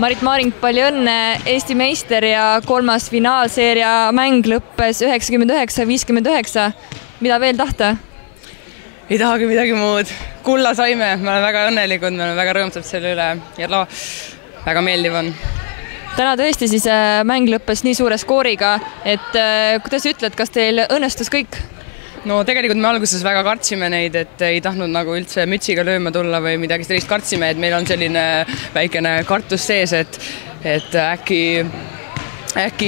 Marit Maaring, palju õnne, Eesti meister ja 3. finaalseeria mäng lõppes 99-59. Mida veel tahta? Ei tahagi midagi muud. Kulla saime, me oleme väga õnnelikud, me oleme väga rõõmsad selle üle ja väga meeldiv on. Täna tõesti siis mäng lõppes nii suure skooriga, et kuidas ütled, kas teil õnnestus kõik? No tegelikult me alguses väga kartsime neid, et ei tahtnud nagu üldse mütsiga lööma tulla või midagi sellist kartsime, et meil on selline väikene kartus sees, et äkki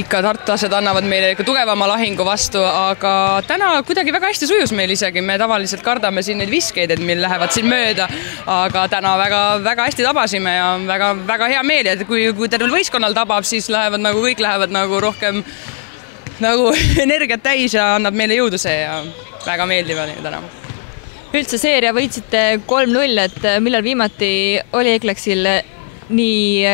ikka tartlased annavad meile ikka tugevama lahingu vastu, aga täna kuidagi väga hästi sujus meil isegi. Me tavaliselt kardame siin neid viskeid, et meil lähevad siin mööda, aga täna väga hästi tabasime ja väga hea meel, et kui tervel võistkonnal tabab, siis kõik lähevad rohkem energiat täis ja annab meile jõudu see ja väga meeldiv oli täna. Üldse seeria võitsite 3-0, et millal viimati oli Eclexil nii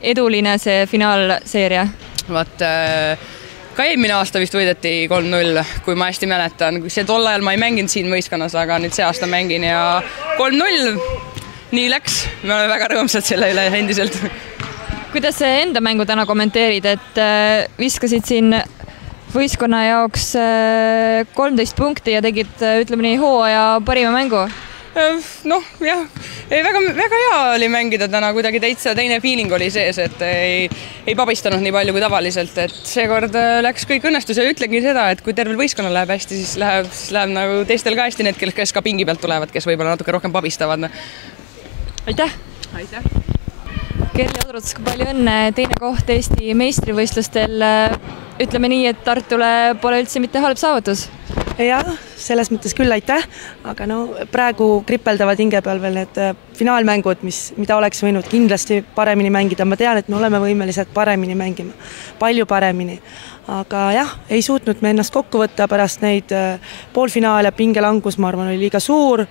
eduline see finaalseeria? Ka eelmine aasta vist võideti 3-0, kui ma hästi mäletan. Tol ajal ma ei mänginud siin võistkonnas, aga nüüd see aasta mängin ja 3-0, nii läks. Me oleme väga rõõmsad selle üle endiselt. Kuidas see enda mängu täna kommenteerid, et viskasid siin võistkonna jaoks 13 punkti ja tegid, ütleme nii, hooaja parima mängu? Jah, väga hea oli mängida täna, kuidagi teine feeling oli sees, et ei pabistanud nii palju kui tavaliselt, et seekord läks kõik õnnestus ja ütlengi seda, et kui tervel võistkonnal läheb hästi, siis läheb nagu teistel ka hästi, need, kes ka pingi pealt tulevad, kes võib-olla natuke rohkem pabistavad. Aitäh! Aitäh! Kerli Odruts, palju õnne, teine koht Eesti meistrivõistlustel. Ütleme nii, et Tartule pole üldse mitte halb saavutus. Jah, selles mõttes küll aitäh, aga praegu kripeldavad hinge peal veel need finaalmängud, mida oleks võinud kindlasti paremini mängida. Ma tean, et me oleme võimelised paremini mängima, palju paremini. Aga jah, ei suutnud me ennast kokku võtta pärast neid poolfinaale, pingelangus, ma arvan, oli liiga suur.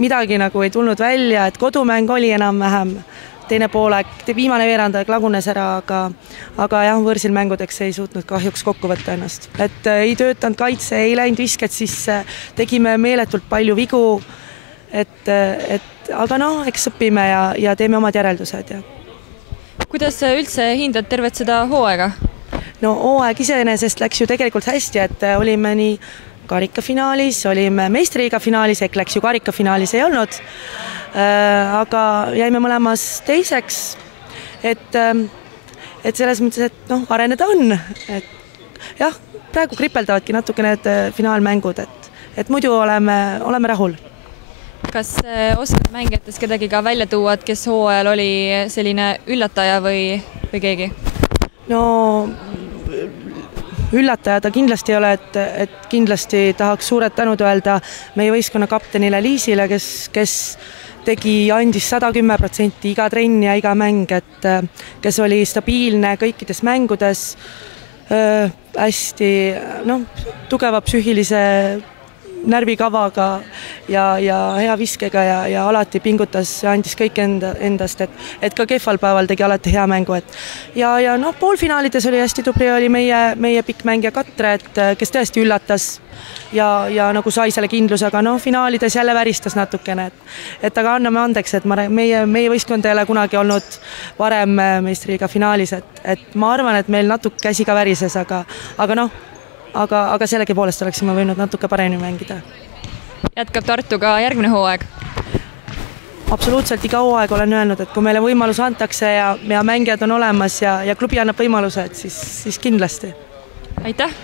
Midagi ei tulnud välja, et kodumäng oli enam-vähem. Teine poolek, viimane veerandaeg lagunes ära, aga jah, võõrsil mängudeks ei suutnud kahjuks kokku võtta ennast. Et ei töötanud kaitse, ei läinud visked sisse, tegime meeletult palju vigu, aga eks õpime ja teeme omad järeldused. Ja. Kuidas üldse hindad tervet seda hooaega? Hooaeg iseenesest läks ju tegelikult hästi, et olime nii karikafinaalis, olime meistriga finaalis, läks ju karikafinaalis ei olnud. Aga jäime mõlemas teiseks, et selles mõttes, et areneda on. Jah, praegu kripeldavadki natuke need finaalmängud, et muidu oleme rahul. Kas oskad mängijatest kedagi ka välja tuua, kes hooajal oli selline üllataja või keegi? Üllataja ta kindlasti ei ole, et kindlasti tahaks suured tänud öelda meie võistkonna kaptenile Liisile, kes andis 110% iga trenn ja iga mäng, kes oli stabiilne kõikides mängudes, hästi tugeva psüühilise närvikavaga ja hea viskega ja alati pingutas, andis kõik endast, et ka kehval päeval tegi alati hea mängu. Ja poolfinaalides oli hästi tubli, oli meie pikk mängija Katre, kes tõesti üllatas ja nagu sai selle kindluse, aga finaalides jälle väristas natukene, et aga anname andeks, et meie võistkond ei ole kunagi olnud varem meistriga finaalis, et ma arvan, et meil natuke käsi ka värises, aga sellegi poolest oleksime võinud natuke paremini mängida. Jätkab Tartuga järgmine hooaeg? Absoluutselt iga hooaeg olen öelnud, et kui meile võimalus antakse ja mängijad on olemas ja klubi annab võimalused, siis kindlasti. Aitäh!